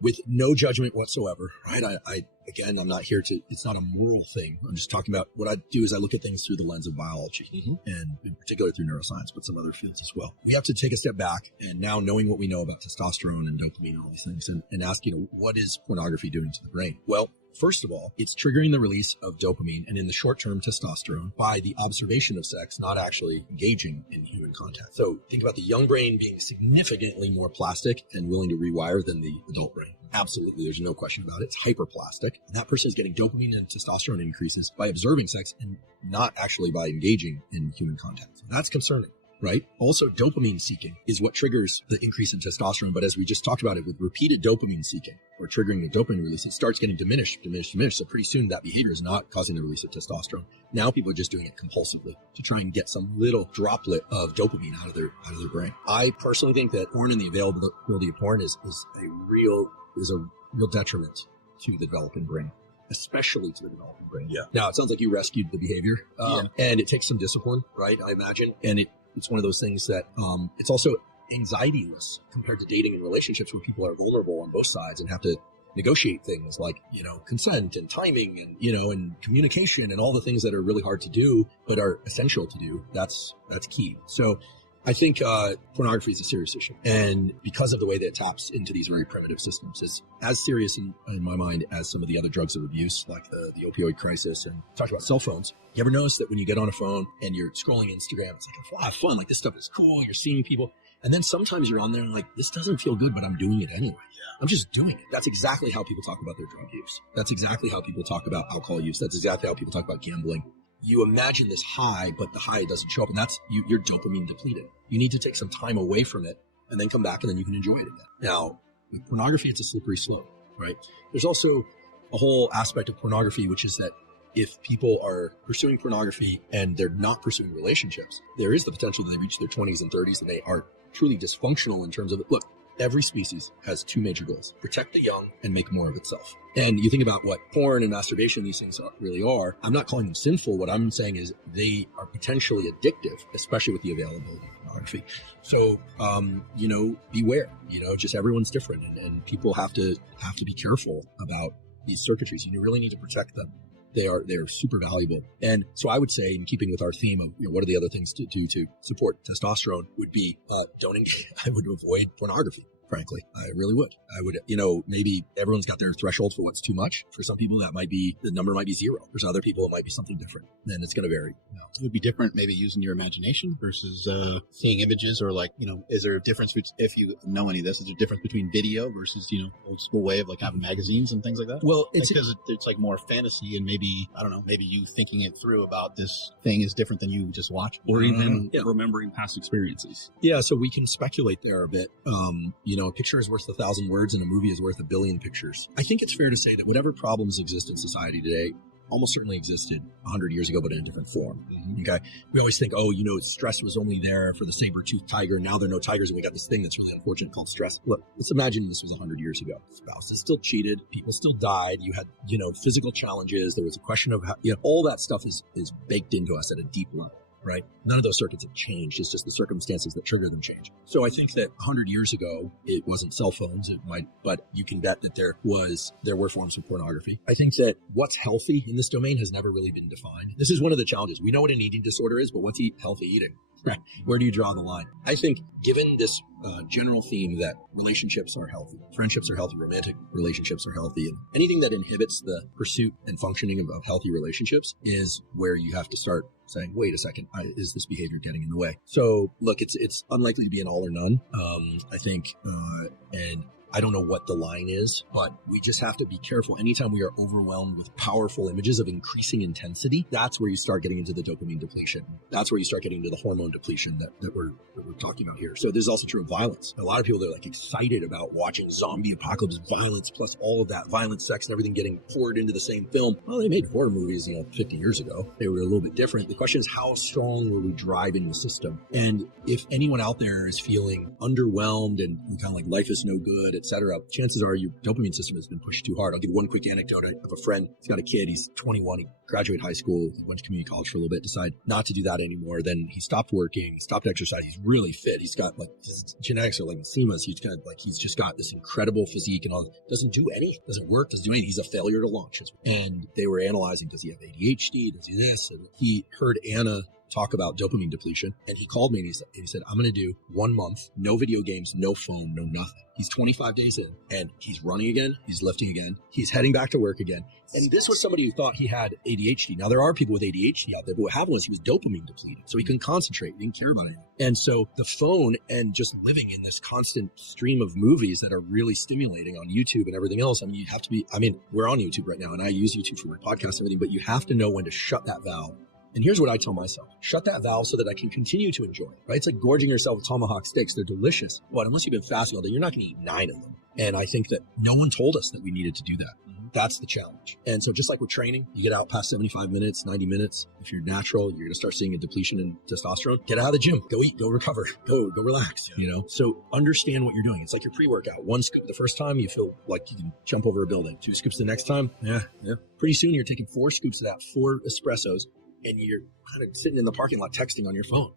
with no judgment whatsoever, right? Again, I'm not here to, it's not a moral thing. I'm just talking about what I do is I look at things through the lens of biology and in particular through neuroscience, but some other fields as well. We have to take a step back and now knowing what we know about testosterone and dopamine and all these things and ask, what is pornography doing to the brain? Well, first of all, it's triggering the release of dopamine and in the short term testosterone by the observation of sex, not actually engaging in human contact. So think about the young brain being significantly more plastic and willing to rewire than the adult brain. Absolutely. There's no question about it. It's hyperplastic. And that person is getting dopamine and testosterone increases by observing sex and not actually by engaging in human contact. So that's concerning. Right? Also, dopamine seeking is what triggers the increase in testosterone. But as we just talked about it, with repeated dopamine seeking or triggering the dopamine release, it starts getting diminished. So pretty soon that behavior is not causing the release of testosterone. Now people are just doing it compulsively to try and get some little droplet of dopamine out of their brain. I personally think that porn and the availability of porn is a real detriment to the developing brain. Especially to the developing brain. Yeah. Now, it sounds like you rescued the behavior, and it takes some discipline, right? I imagine. And it's one of those things that it's also anxiety-less compared to dating and relationships where people are vulnerable on both sides and have to negotiate things like, consent and timing and, and communication and all the things that are really hard to do, but are essential to do. That's key. So I think pornography is a serious issue. And because of the way that it taps into these very primitive systems, it's as serious in my mind as some of the other drugs of abuse, like the opioid crisis. And talk about cell phones. You ever notice that when you get on a phone and you're scrolling Instagram, it's like a lot of fun. Like this stuff is cool. You're seeing people. And then sometimes you're on there and like, this doesn't feel good, but I'm doing it anyway. Yeah. I'm just doing it. That's exactly how people talk about their drug use. That's exactly how people talk about alcohol use. That's exactly how people talk about gambling. You imagine this high, but the high doesn't show up, and that's you're dopamine depleted. You need to take some time away from it and then come back, and then you can enjoy it again. Now, with pornography, it's a slippery slope, right? There's also a whole aspect of pornography, which is that if people are pursuing pornography and they're not pursuing relationships, there is the potential that they reach their 20s and 30s and they are truly dysfunctional in terms of, look, every species has two major goals: protect the young and make more of itself. And you think about what porn and masturbation, these things really are. I'm not calling them sinful. What I'm saying is they are potentially addictive, especially with the availability of pornography. So, beware, just everyone's different and people have to be careful about these circuitries. You really need to protect them. They are super valuable. And so I would say, in keeping with our theme of what are the other things to do to support testosterone, would be don't engage. I would avoid pornography. Frankly, I really would. I would, maybe everyone's got their threshold for what's too much. For some people, the number might be 0. For some other people, it might be something different. And it's going to vary. It would be different maybe using your imagination versus seeing images, or is there a difference, if you know any of this, is there a difference between video versus, old school way of having magazines and things like that? Well, it's because it's like more fantasy, and maybe, I don't know, maybe you thinking it through about this thing is different than you just watching. Or even remembering past experiences. Yeah, so we can speculate there a bit. A picture is worth 1,000 words and a movie is worth 1 billion pictures. I think it's fair to say that whatever problems exist in society today almost certainly existed 100 years ago, but in a different form. Okay. We always think, stress was only there for the saber-toothed tiger. Now there are no tigers, and we got this thing that's really unfortunate called stress. Look, let's imagine this was 100 years ago. Spouses still cheated. People still died. You had, physical challenges. There was a question of how, all that stuff is baked into us at a deep level. Right? None of those circuits have changed. It's just the circumstances that trigger them change. So I think that 100 years ago, it wasn't cell phones. But you can bet that there were forms of pornography. I think that what's healthy in this domain has never really been defined. This is one of the challenges. We know what an eating disorder is, but what's healthy eating? Where do you draw the line? I think given this general theme that relationships are healthy, friendships are healthy, romantic relationships are healthy, and anything that inhibits the pursuit and functioning of healthy relationships is where you have to start saying, wait a second, is this behavior getting in the way? So look, it's unlikely to be an all or none. I think, and I don't know what the line is, but we just have to be careful. Anytime we are overwhelmed with powerful images of increasing intensity, that's where you start getting into the dopamine depletion. That's where you start getting into the hormone depletion that we're talking about here. So this is also true of violence. A lot of people, they're excited about watching zombie apocalypse violence, plus all of that violence, sex, and everything getting poured into the same film. Well, they made horror movies, 50 years ago. They were a little bit different. The question is, how strong were we driving the system? And if anyone out there is feeling underwhelmed and kind of like life is no good, et cetera, chances are your dopamine system has been pushed too hard. I'll give one quick anecdote. I have a friend, he's got a kid, he's 21, he graduated high school, he went to community college for a little bit, decided not to do that anymore. Then he stopped working, he stopped exercise. He's really fit. He's got like, his genetics are like Seema's. He's kind of like, he's just got this incredible physique and all. Doesn't do anything, doesn't work, doesn't do anything. He's a failure to launch. And they were analyzing, does he have ADHD? Does he this? And he heard Anna talk about dopamine depletion. And he called me and he said, I'm going to do 1 month, no video games, no phone, no nothing. He's 25 days in and he's running again. He's lifting again. He's heading back to work again. And this was somebody who thought he had ADHD. Now there are people with ADHD out there, but what happened was he was dopamine depleted. So he couldn't concentrate. He didn't care about anything. And so the phone and just living in this constant stream of movies that are really stimulating on YouTube and everything else. I mean, you have to be, we're on YouTube right now and I use YouTube for my podcast and everything, but you have to know when to shut that valve. And here's what I tell myself. Shut that valve so that I can continue to enjoy it, right? It's like gorging yourself with tomahawk steaks. They're delicious. But unless you've been fasting all day, you're not going to eat 9 of them. And I think that no one told us that we needed to do that. That's the challenge. And so just like with training, you get out past 75 minutes, 90 minutes. If you're natural, you're going to start seeing a depletion in testosterone. Get out of the gym, go eat, go recover, go relax, So understand what you're doing. It's like your pre-workout. 1 scoop the first time, you feel like you can jump over a building. 2 scoops the next time. Yeah. Pretty soon you're taking 4 scoops of that, 4 espressos. And you're kind of sitting in the parking lot texting on your phone.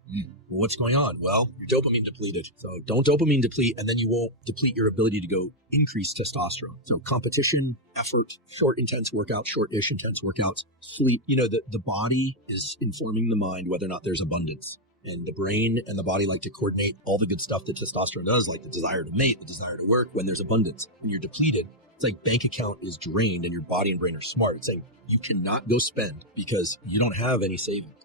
Well, what's going on? Well, you're dopamine depleted. So don't dopamine deplete, and then you won't deplete your ability to go increase testosterone. So competition, effort, short intense workouts, short-ish intense workouts, sleep. The body is informing the mind whether or not there's abundance. And the brain and the body like to coordinate all the good stuff that testosterone does, like the desire to mate, the desire to work when there's abundance. When you're depleted, it's like bank account is drained and your body and brain are smart. It's saying you cannot go spend because you don't have any savings.